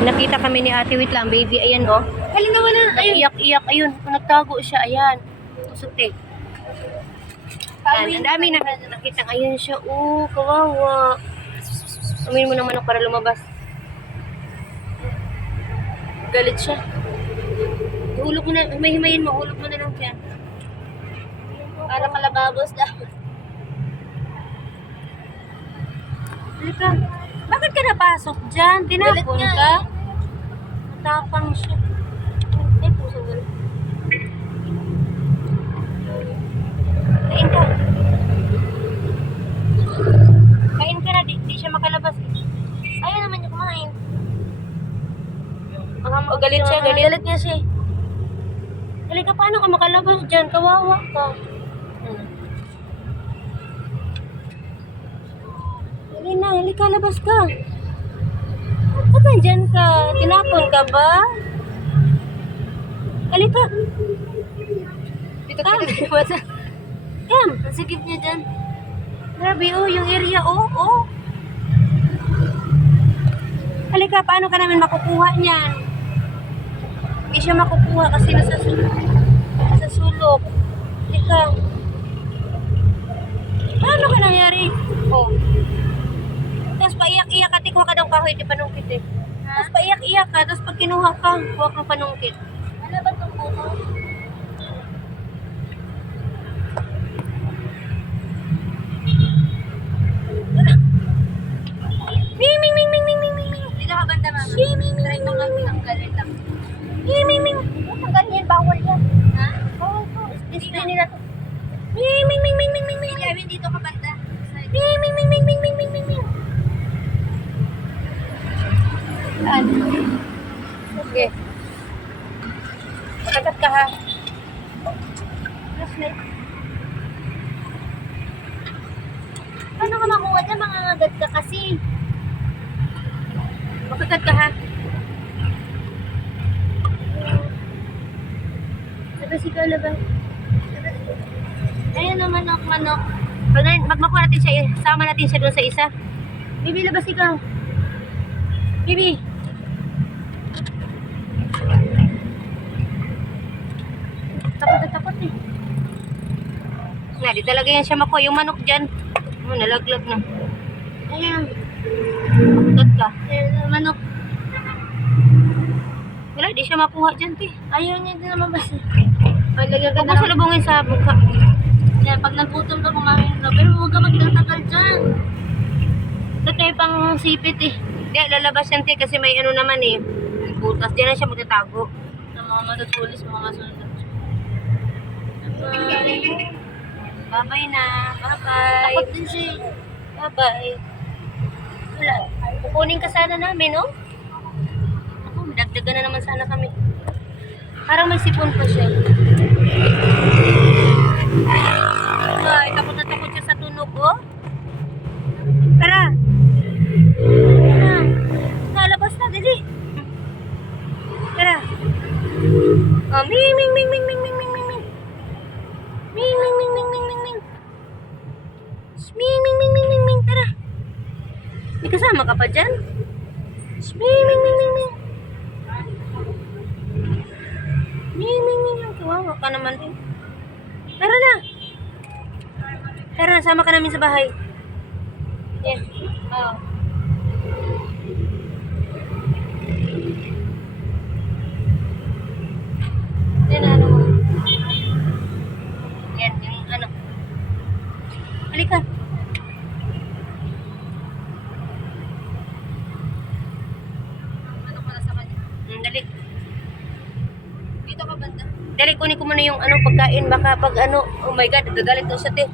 Nakita kami ni Ate, wait lang, baby, ayan oh. Halina naman na. Ayun. Iyak-iyak, ayun, nagtago siya, ayan. Pusote. Ang dami na nakita, ayun siya, oh, kawawa. Amin mo naman ako para lumabas. Galit siya. Hulog mo na, himayin mo, hulog mo na lang siya. Para kalababos daw. Halika. Bakit ka napasok dyan? Tinapon Galit nga ka? eh. Matapang siya. Ay, puso galit. Kain ka. Kain ka na, di siya makalabas. Ayaw naman yung kumain. O, galit siya, galit. Galit nga siya. Halika, paano ka makalabas dyan? Kawawa ka. Halika, labas ka. Ba't nandyan ka? Tinapon ka ba? Halika. Dito ka na. Come. Nasigip niya dyan. Grabe, oh, yung area, oh. Halika, paano ka namin makukuha niyan? Hindi siya makukuha kasi nasa sulok. Halika. Paano ka nangyari? Oh. Tapos paiyak-iyak ka, kuha ka daw kahoy, di panungkit eh. Tapos paiyak-iyak ka, tapos pag kinuha ka, kuha kang panungkit. Ano ba itong puno? Hindi ka banda, mama. Try mo nga tanggalin lang. Tanggalin yan, bawal yan. Ha? Bawal to. Display nila to. Kevin, dito ka banda. Saan? Sige. Matagat ka ha. Paano ka makuha dyan? Mangangagat ka kasi. Matagat ka ha. Labas ikaw, labas. Ayun naman ang manok. Magmakuha natin siya, sama natin siya doon sa isa. Bibi, labas ikaw. Bibi. Takot eh. Di talaga yan siya makuha. Yung manok dyan. Oh, nalaglag na. Ayan. Matagat ka. Ayun, manok. Wala, di siya makuha dyan, te. Ayaw niya din naman basta. Paglagyan ka Huwag mo na. salubungin sa buka. Yan, pag nagutom ka, kumain ka. Pero huwag ka magtatagal dyan. Ito tayo pang sipit eh. Di, lalabas yan, te, kasi may ano naman eh. May butas. Diyan na siya magtatago. Sa mga matutulis, mga masunod. Bye. Bye-bye na. Bye-bye. Takot din siya. Bye-bye. Wala. Kukunin ka sana namin, oh. Ako, dagdagan na naman sana kami. Parang may sipon pa siya. Ay, takot na takot siya sa tunog, oh. Tara. Tara. Nalabas na, dali. Tara. Oh, ming, ming, ming, ming, ming, ming, ming, ming, ming. Ming, ming, ming, ming, ming, ming, ming. Ming, ming, ming, ming, ming, ming. Tara. May kasama ka pa dyan? Ming, ming, ming, ming, ming. Ming, ming, ming, ming. Kawawa ka naman din. Tara na. Tara na, sama ka namin sa bahay. Yes. Oh. Yan, ano mo. Yan, yung ano. Halika. Ano pala sa kanya? Dali. Dito ka banda. Dali, kunin ko muna yung ano, pagkain. Baka pag ano, oh my God, nagagalit daw siya, te.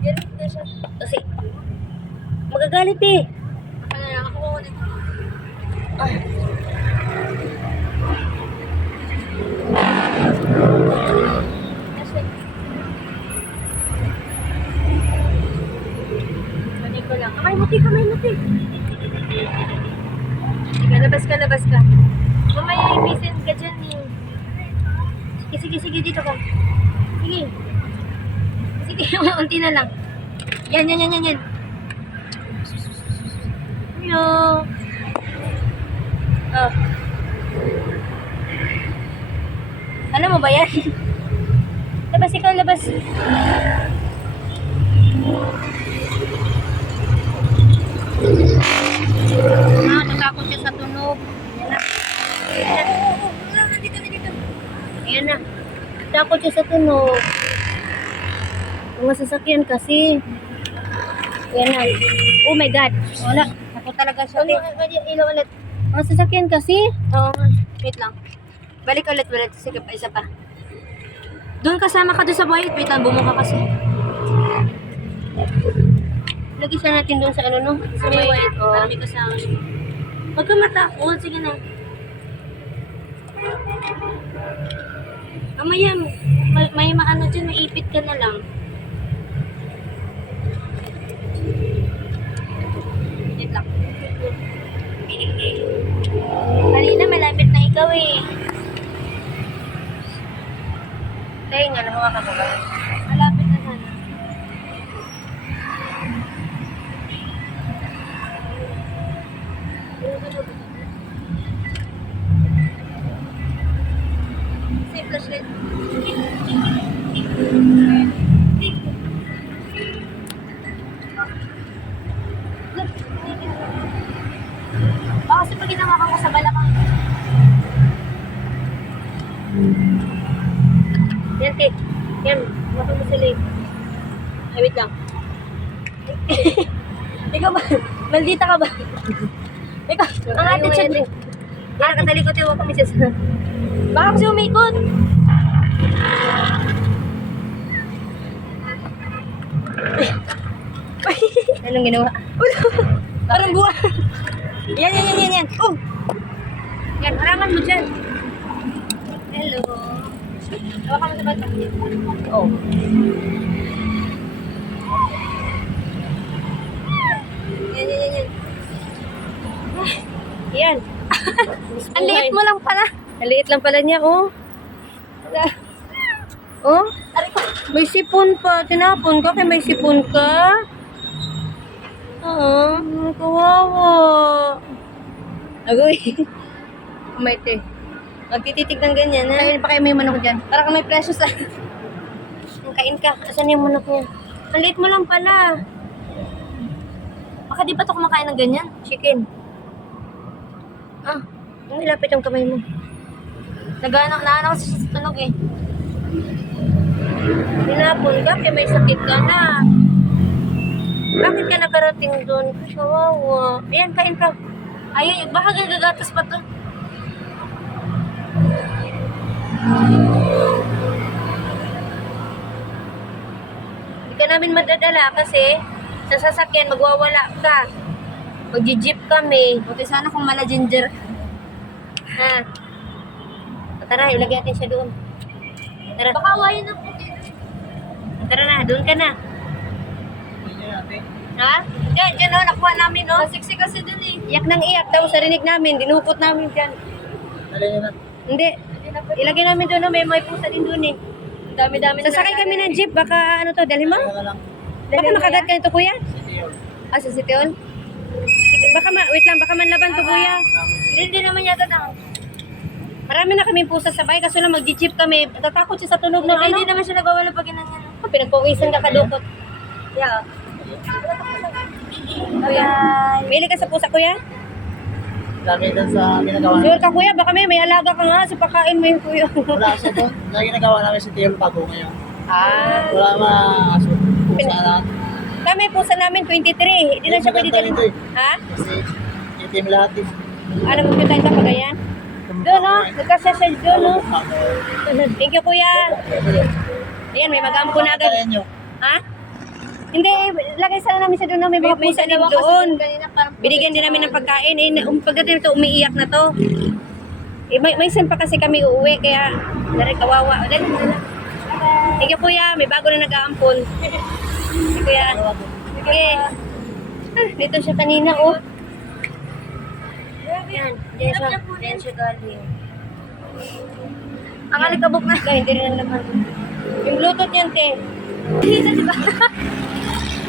Galit na siya. Kasi, magagalit, eh. Ako na lang. Ako kukunin ko. Ah. Kasi, kunin ko lang. Kamay muti, kamay muti. Sige, labas ka. Mamaya ibisin ka dyan eh. Sige, dito ka. Sige. Sige, unti na lang. Yan. Hello. ba yan? Labas ikaw, labas. Natakot siya sa tunog. Ayan na. Takot siya sa tunog. Mga sasakyan kasi. Ayan na. Oh my God. Wala. Takot talaga siya. Ilaw ulit. Mga sasakyan kasi. Oo. Wait lang. Balik ulit. Sige pa, isa pa. Doon kasama ka doon sa buhay. Wait lang, bumuka kasi. Lagi siya natin doon sa ano no? Sa may white. Oh. Para may kasama siya. Huwag ka matakot. Sige na. Mamaya, may maano dyan, may ipit ka na lang. Wait lang. Kanina, malapit na ikaw eh. Tayo nga, nakuha ka ba? Malapit na sana. Say flashlight. Baka kasi pag ginawa ka sa balakang. Yan, Kate. Yan. Maka mo sila. Ay, wait lang. Ikaw ba? Maldita ka ba? Ikaw, ang atin siya. Yan, nakatalikot yung kami siya sa... Baka kasi umikot. Anong ginawa? Parang buwan. Yan. Oh! Yan, harangan mo dyan. Hello. Hawakan mo sa bata. Oh. Yan. Yan. Ang liit mo lang pala. Ang liit lang pala niya, oh. Oh? May sipon pa. Tinapon ka kaya may sipon ka. Oo. Kawawa. Agoy. Kumaite. Magtititig ng ganyan, ha? Kain pa kayo may manok dyan. Para ka may precious, ha? Kain ka. Asan yung manok niya? Ang liit mo lang pala. Baka di ba ito kumakain ng ganyan? Chicken. Ah, nilapit yung kamay mo. Naana ko sa tunog eh. Tinapon ka, kaya may sakit ka na. Bakit ka nakarating doon? Kawawa. Ayan, kain ka. Ayun, baka gagatas pa to. Hindi ka namin madadala kasi sa sasakyan magwawala ka. Mag-jeep kami. Okay, sana kung mala ginger. Ha? Tara, ilagay natin siya doon. Tara. Baka awayin na po. Tara na, doon ka na. Ha? Diyan, oh, nakuha namin, no? Siksi kasi dun eh. Iyak nang iyak, tapos narinig namin, dinukot namin dyan. Hindi. Ilagay namin doon, no? May pusa din doon eh. Dami-dami. Sasakay kami ng jeep, baka ano to, dali mo? Baka makagat ka nito, kuya? Ah, sa City Hall? Wait lang, baka manlaban to, kuya. Hindi naman yata na. Marami na kaming pusa sa bahay, kaso lang mag-jeep kami. Tatakot siya sa tunog ng ano. Hindi naman siya nagawala pag inanyan. Pinagpawisan ka kadukot. Yeah. Kuya, mahilig ka sa pusa, kuya? Lagi doon sa ginagawa Sure ka, kuya? Baka may alaga ka nga, so pakain mo yung kuya. Wala aso doon. Lagi ginagawa namin sa TM Pago ngayon. Ah. Wala mga aso. Pusa lahat. Kami, pusa namin 23. Hindi na siya pwede Maganda dito. ito eh. Ha? Kasi itim lahat eh. Ano mo tayo sa pagayan? Doon, no? Nagkasasal doon, no? Thank you, kuya. Ayan, may mag-ampo na agad. Ha? Hindi, lagay sana namin siya doon na may mga pusa din doon. Binigyan din namin ng pagkain. Pagdating ito, umiiyak na to. May pa kasi kami uuwi, kaya dari kawawa. Thank you, kuya. May bago na nag-aampon. Kuya. Okay. Dito siya kanina, oh. Yan. Diyan siya galing. Ang alikabok na. Hindi rin naman. Yung bluetooth yan, te. Kita, diba?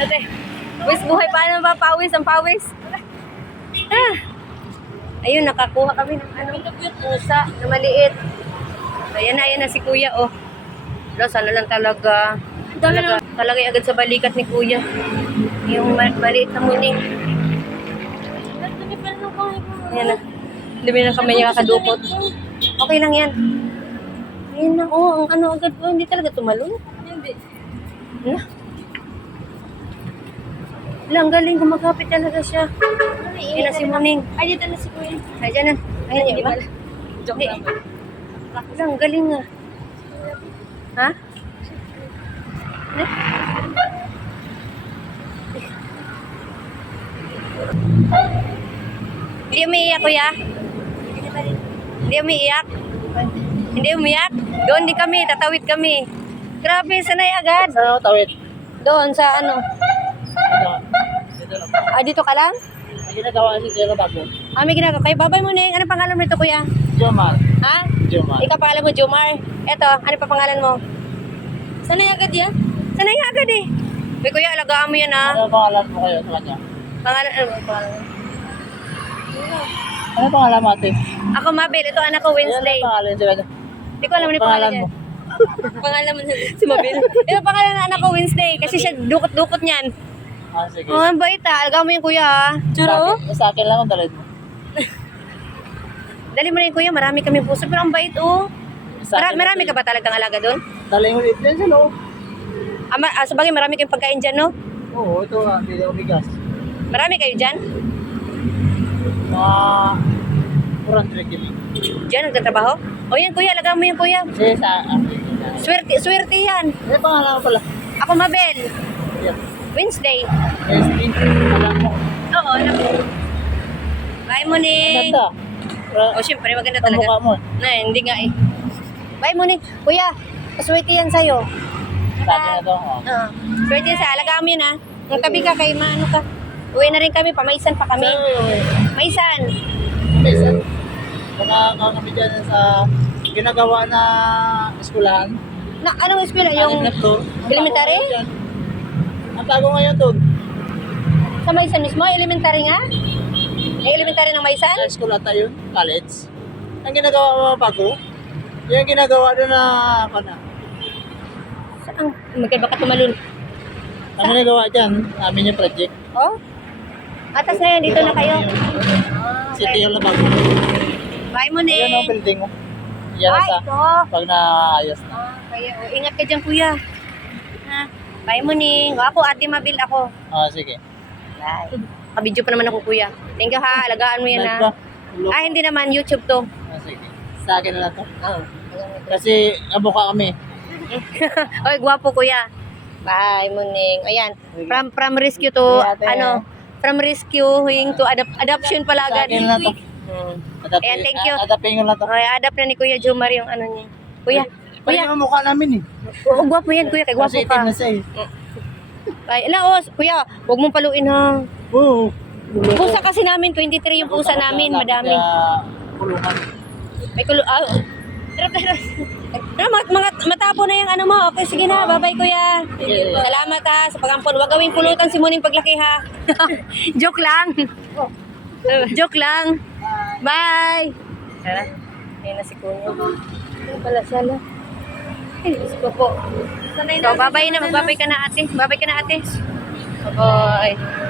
Ate, wis buhay, paano ba? Pawis, ang pawis. Ah. Ayun, nakakuha kami ng ano, pusa na maliit. Ayan na si kuya, oh. Wala, sana lang talaga. Talaga yung agad sa balikat ni kuya. Yung maliit na muning. Ayan na. Dumi na kami niya kakadukot. Okay lang yan. Ayan na, oh. Ang ano agad po, hindi talaga tumalon. Hindi. Wala. Wala, ang galing. Gumagapit talaga siya. Ayan na si Muning. Ay, dito na si Kuya. Ay, dyan na. Ayan niya ba? Joke Hindi. lang. Wala, ang galing nga. Ha? Hindi umiiyak, kuya? Hindi umiiyak? Hindi umiiyak? Doon di kami, tatawid kami. Grabe, sanay agad. Saan ako tawid? Doon sa ano? Dito lang. Dito ka lang? Ang ginagawa si Telo Bago. May ginagawa. Kayo, babay mo na. Ano pangalan mo nito, kuya? Jomar. Ha? Jomar. Ikaw pangalan mo, Jomar. Eto, ano pa pangalan mo? Sanay agad yan? Sanay agad eh. May kuya, alagaan mo yan ha. Ano pangalan mo kayo sa kanya? Pangalan, ano ba pangalan? Ano pangalan mo ate? Ako, Mabel. Ito, anak ko, Wednesday. Ano pangalan sa kanya? Hindi ko alam ano yung pangalan niya. Pangalan mo na. Si Mabel. Ito pangalan ng anak ko, Wednesday. Kasi siya dukot-dukot niyan. Ah, sige. Oh, ang bait ha. Alagaan mo yung kuya ha. Sa akin lang ang dalhin mo. Dali mo na yung kuya. Marami kami puso. Pero ang bait oh. Sa akin Marami ka ba talagang alaga doon? Dalhin mo dito yan sa loob. Sabagay, marami kayong pagkain dyan, no? Oo, ito nga. Hindi ako bigas. Marami kayo dyan? Mga 400 kilo. Diyan, nagtatrabaho? O yan, kuya. Alagaan mo yung kuya. Sige, sa Swerte yan. ano pangalan ko pala? Ako, Mabel. Yan. Wednesday. Testing. Alam mo. Oo, alam ko. Bye, Muning. Ganda. O, syempre, maganda Ang talaga. mukha mo. Na, hindi nga eh. Bye, Muning. Kuya, swerte yan sa'yo. Sa akin na to. Oh. Swerte yan sa alagaan mo yun, ha? Ang tabi ka kay ano ka. Uwi na rin kami, pamaisan pa kami. Maisan. Maisan. Baka kami dyan sa ginagawa na eskulahan. Na, anong eskwela? Yung elementary? Ang tago ngayon doon. Sa Maisan mismo? Elementary nga? May elementary ng Maisan? Sa school ata yun, college. Ang ginagawa mo bago, yung ginagawa doon na, Saan? Magkaiba ka tumalun. ang ginagawa dyan, namin yung project. Oh? Atas na yan, dito na kayo. City Hall na bago. Bye, Ayan ang Muning. building mo. Yan Ay, sa, ito. pag naayos na. Kaya, ingat ka dyan, kuya. Ha? Bye, Muning. O, ako, Ate Mabil ako. Sige. Bye. Kabidyo pa naman ako, kuya. Thank you, ha. Alagaan mo yan, Live ha. ba? Hello? Hindi naman. YouTube to. Sige. Sa akin na lang to. Oh. Kasi abuka kami. Oy, gwapo, kuya. Bye, Muning. Ayan. From rescue to, Ate. from rescuing to adoption pala Sa agad. akin na to. Ayan, thank you. Adapin ko na to. Okay, adapt na ni Kuya Jomar yung ano niya. Kuya, Kuya, ang mukha namin eh. oo, gwapo yan, kuya. Kay gwapo Kasi ka. itim na siya eh. Ay, kuya, huwag mong paluin ha. Oo. Pusa kasi namin, 23 yung pusa namin, madami. Kulungan. May tara. Mga matapo na yung ano mo. Okay, sige na. Bye-bye, kuya. Sige. Salamat ha sa pag-ampon. Huwag gawing pulutan si Muning paglaki ha. Joke lang. Joke lang. Bye. Tara. Ayun na si kuya. Ano pala siya la? Ay, Diyos ko po. So, bye-bye na. Magbabay ka na ate. Bye-bye ka na ate. Bye-bye.